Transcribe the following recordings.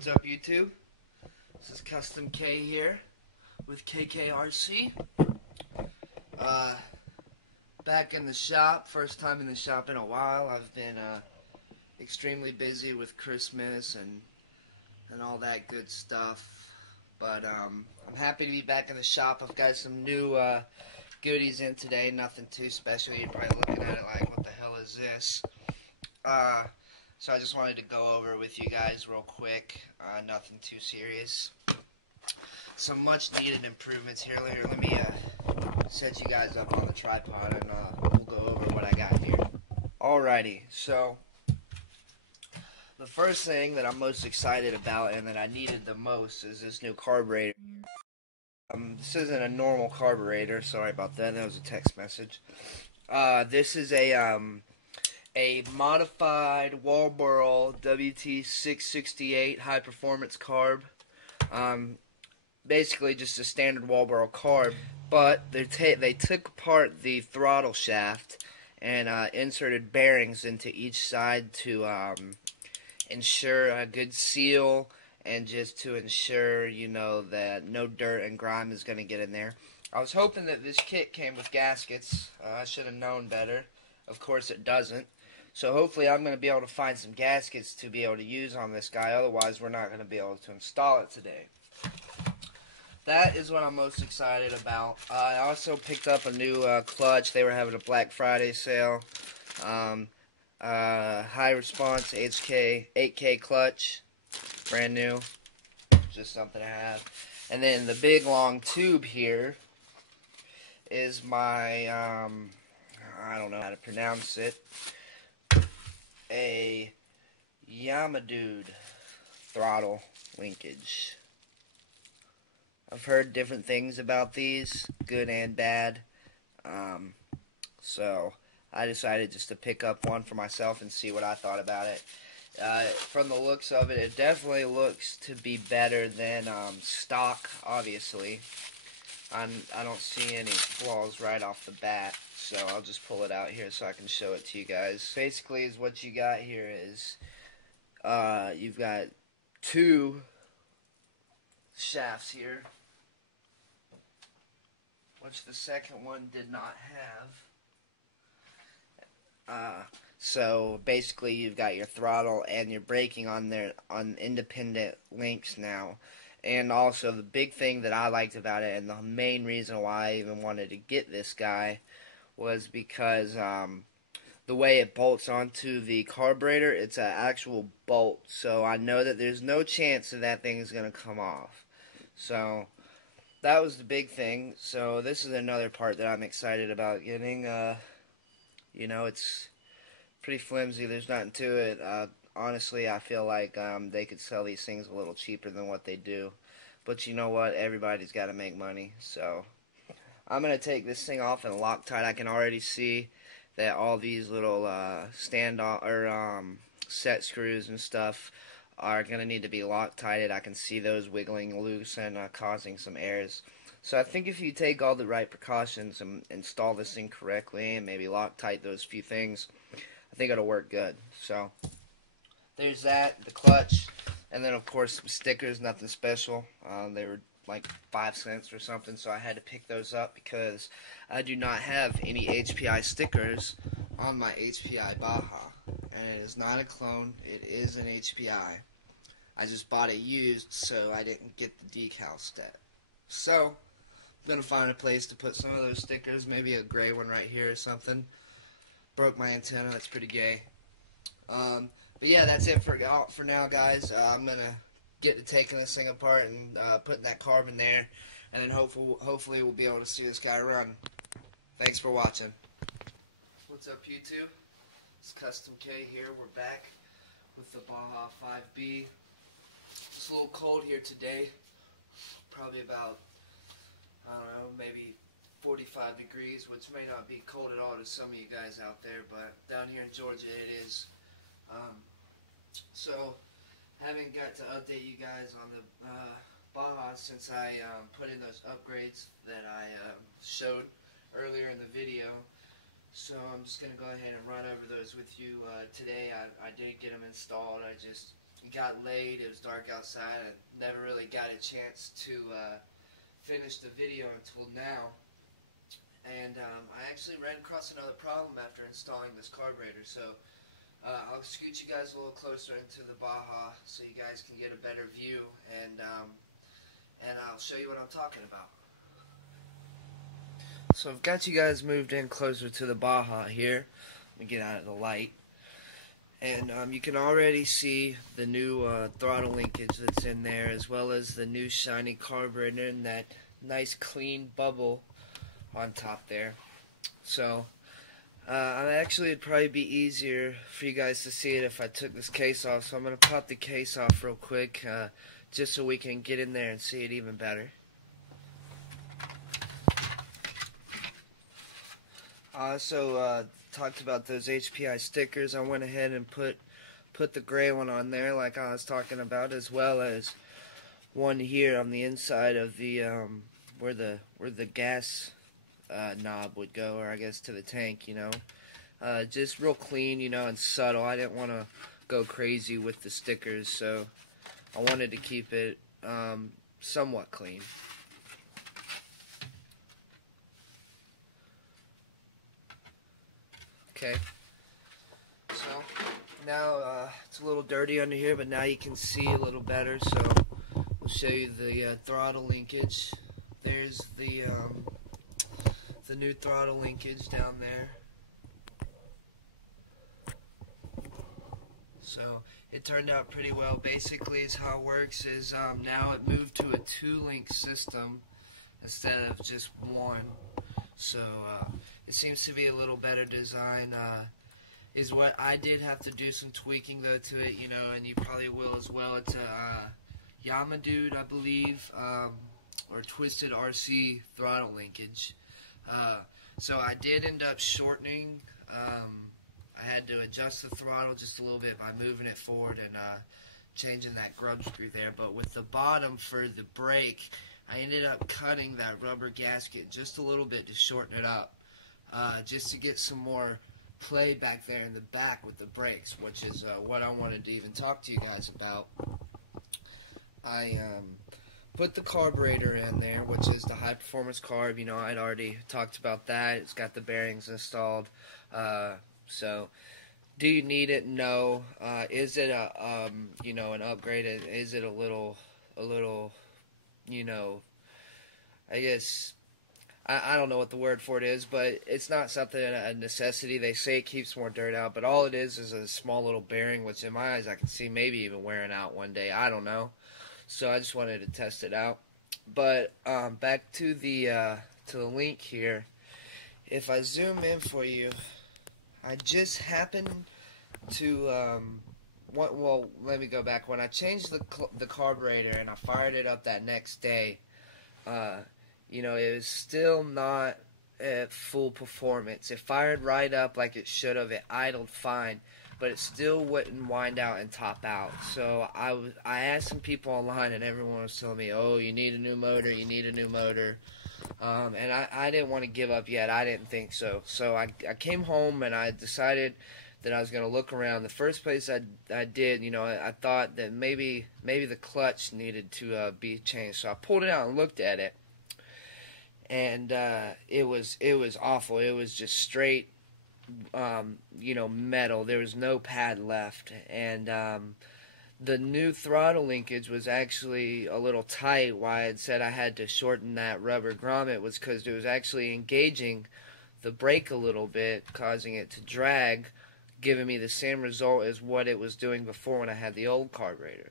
What's up, YouTube? This is Kustom K here with KKRC. Back in the shop. First time in the shop in a while. I've been extremely busy with Christmas and all that good stuff. But I'm happy to be back in the shop. I've got some new goodies in today. Nothing too special. You're probably looking at it like, what the hell is this? So I just wanted to go over with you guys real quick. Nothing too serious. Some much needed improvements here. Let me set you guys up on the tripod and we'll go over what I got here. Alrighty, so the first thing that I'm most excited about and that I needed the most is this new carburetor. This isn't a normal carburetor. Sorry about that. That was a text message. This is a modified Walbro WT668 high performance carb. Basically just a standard Walbro carb, but they took apart the throttle shaft and inserted bearings into each side to ensure a good seal and just to ensure, you know, that no dirt and grime is going to get in there. I was hoping that this kit came with gaskets. I should have known better. Of course it doesn't. So hopefully I'm going to be able to find some gaskets to be able to use on this guy. Otherwise we're not going to be able to install it today. That is what I'm most excited about. I also picked up a new clutch. They were having a Black Friday sale. High response HK 8K clutch. Brand new. Just something to have. And then the big long tube here is my, I don't know how to pronounce it, a Yamadude throttle linkage. I've heard different things about these, good and bad, so I decided just to pick up one for myself and see what I thought about it. From the looks of it, it definitely looks to be better than stock, obviously. I don't see any flaws right off the bat, so I'll just pull it out here so I can show it to you guys. Basically, is what you got here is you've got two shafts here, which the second one did not have. So basically, you've got your throttle and your braking on independent links now. And also, the big thing that I liked about it, and the main reason why I even wanted to get this guy, was because the way it bolts onto the carburetor, it's an actual bolt. So I know that there's no chance that thing is going to come off. So that was the big thing. So this is another part that I'm excited about getting. You know, it's pretty flimsy. There's nothing to it. Honestly, I feel like they could sell these things a little cheaper than what they do. But you know what? Everybody's got to make money. So I'm going to take this thing off and Loctite. I can already see that all these little set screws and stuff are going to need to be Loctited. I can see those wiggling loose and causing some errors. So I think if you take all the right precautions and install this thing correctly and maybe Loctite those few things, I think it'll work good. So there's that, the clutch, and then of course some stickers, nothing special. They were like 5 cents or something, so I had to pick those up because I do not have any HPI stickers on my HPI Baja. And it is not a clone, it is an HPI. I just bought it used, so I didn't get the decal step. So I'm going to find a place to put some of those stickers, maybe a gray one right here or something. Broke my antenna, that's pretty gay. But yeah, that's it for now, guys. I'm going to get to taking this thing apart and putting that carb in there, and then hopefully we'll be able to see this guy run. Thanks for watching. What's up, YouTube? It's Kustom K here. We're back with the Baja 5B. It's a little cold here today. Probably about, I don't know, maybe 45 degrees, which may not be cold at all to some of you guys out there, but down here in Georgia it is. So, haven't got to update you guys on the Baja since I put in those upgrades that I showed earlier in the video. So I'm just going to go ahead and run over those with you today. I didn't get them installed. I just got late. It was dark outside. I never really got a chance to finish the video until now. And I actually ran across another problem after installing this carburetor. So I'll scoot you guys a little closer into the Baja so you guys can get a better view, and I'll show you what I'm talking about. So I've got you guys moved in closer to the Baja here. Let me get out of the light. And you can already see the new throttle linkage that's in there, as well as the new shiny carburetor and that nice clean bubble on top there. So actually it'd probably be easier for you guys to see it if I took this case off. So I'm going to pop the case off real quick just so we can get in there and see it even better. Also talked about those HPI stickers. I went ahead and put the gray one on there like I was talking about, as well as one here on the inside of the where the gas knob would go, or I guess to the tank, you know. Just real clean, you know, and subtle. I didn't want to go crazy with the stickers, so I wanted to keep it somewhat clean. Okay, so now it's a little dirty under here, but now you can see a little better, so we'll show you the throttle linkage. There's the new throttle linkage down there. So it turned out pretty well. Basically, it's how it works is now it moved to a 2-link system instead of just one. So it seems to be a little better design. Is what I did have to do some tweaking though to it, you know, and you probably will as well. It's a Yamadude, I believe, or Twisted RC throttle linkage. So I did end up shortening. I had to adjust the throttle just a little bit by moving it forward and changing that grub screw there. But with the bottom for the brake, I ended up cutting that rubber gasket just a little bit to shorten it up, just to get some more play back there in the back with the brakes, which is what I wanted to even talk to you guys about. I put the carburetor in there, which is the high performance carb. You know, I'd already talked about that. It's got the bearings installed. So do you need it? No. Is it a you know, an upgrade? Is it a little you know, I guess I don't know what the word for it is, but it's not something, a necessity. They say it keeps more dirt out, but all it is a small little bearing, which in my eyes I can see maybe even wearing out one day. I don't know. So I just wanted to test it out. But back to the link here. If I zoom in for you, I just happened to well, let me go back. When I changed the carburetor and I fired it up that next day, you know, it was still not at full performance. It fired right up like it should have. It idled fine, but it still wouldn't wind out and top out. So I asked some people online, and everyone was telling me, oh, you need a new motor, you need a new motor. And I didn't want to give up yet. I didn't think so. So I came home and I decided that I was going to look around. The first place I did, you know, I thought that maybe the clutch needed to be changed. So I pulled it out and looked at it, and it was awful. It was just straight, you know, metal. There was no pad left, and the new throttle linkage was actually a little tight. Why I had said I had to shorten that rubber grommet was because it was actually engaging the brake a little bit, causing it to drag, giving me the same result as what it was doing before when I had the old carburetor.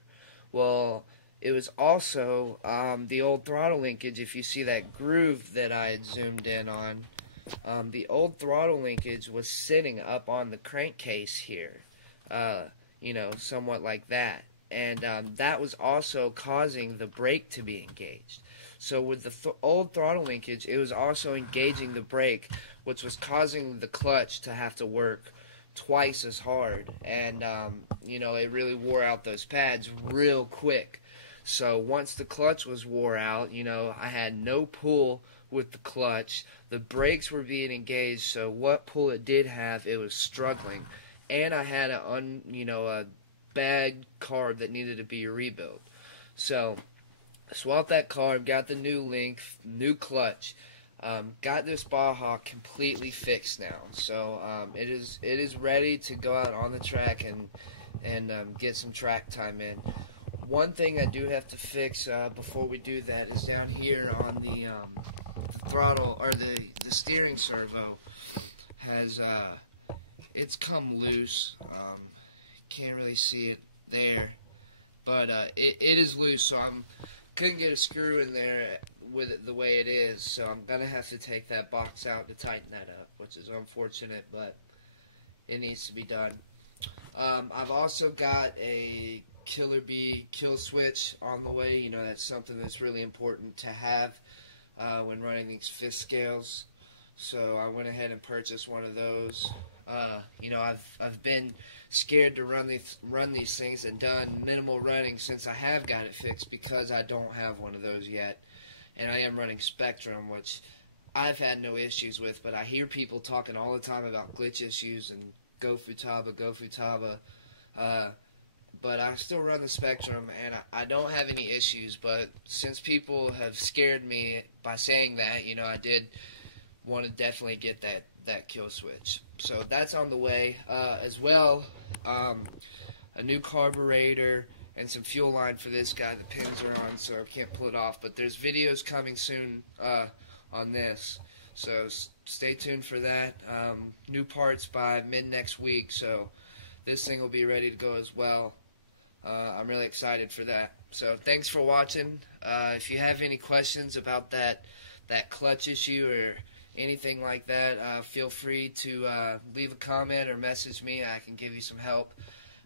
Well, it was also the old throttle linkage. If you see that groove that I had zoomed in on, the old throttle linkage was sitting up on the crankcase here, you know, somewhat like that. And that was also causing the brake to be engaged. So with the old throttle linkage, it was also engaging the brake, which was causing the clutch to have to work twice as hard. And, you know, it really wore out those pads real quick. So once the clutch was wore out, you know, I had no pull with the clutch. The brakes were being engaged, so what pull it did have, it was struggling. And I had a bad carb that needed to be rebuilt. So swapped that carb, got the new link, new clutch, got this Baja completely fixed now. So it is ready to go out on the track and get some track time in. One thing I do have to fix before we do that is down here on the throttle, or the steering servo has it's come loose. Can't really see it there, but it is loose, so couldn't get a screw in there with it the way it is, so I'm gonna have to take that box out to tighten that up, which is unfortunate, but it needs to be done. I've also got a Killer Bee kill switch on the way. You know, that's something that's really important to have when running these fifth scales. So I went ahead and purchased one of those. You know, I've been scared to run these things and done minimal running since I have got it fixed because I don't have one of those yet. And I am running Spectrum, which I've had no issues with, but I hear people talking all the time about glitch issues and go Futaba. But I still run the Spectrum, and I don't have any issues. But since people have scared me by saying that, you know, I did want to definitely get that kill switch. So that's on the way. As well, a new carburetor and some fuel line for this guy. The pins are on, so I can't pull it off. But there's videos coming soon on this, so stay tuned for that. New parts by mid next week, so this thing will be ready to go as well. I'm really excited for that. So thanks for watching. If you have any questions about that clutch issue or anything like that, feel free to leave a comment or message me. I can give you some help.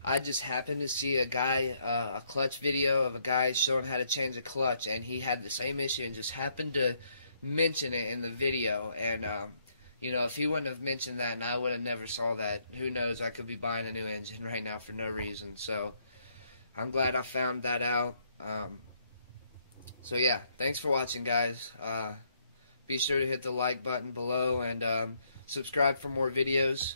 I just happened to see a clutch video of a guy showing how to change a clutch, and he had the same issue and just happened to mention it in the video. And you know, if he wouldn't have mentioned that and I would have never saw that, who knows, I could be buying a new engine right now for no reason. So I'm glad I found that out. So yeah, thanks for watching, guys. Be sure to hit the like button below and subscribe for more videos.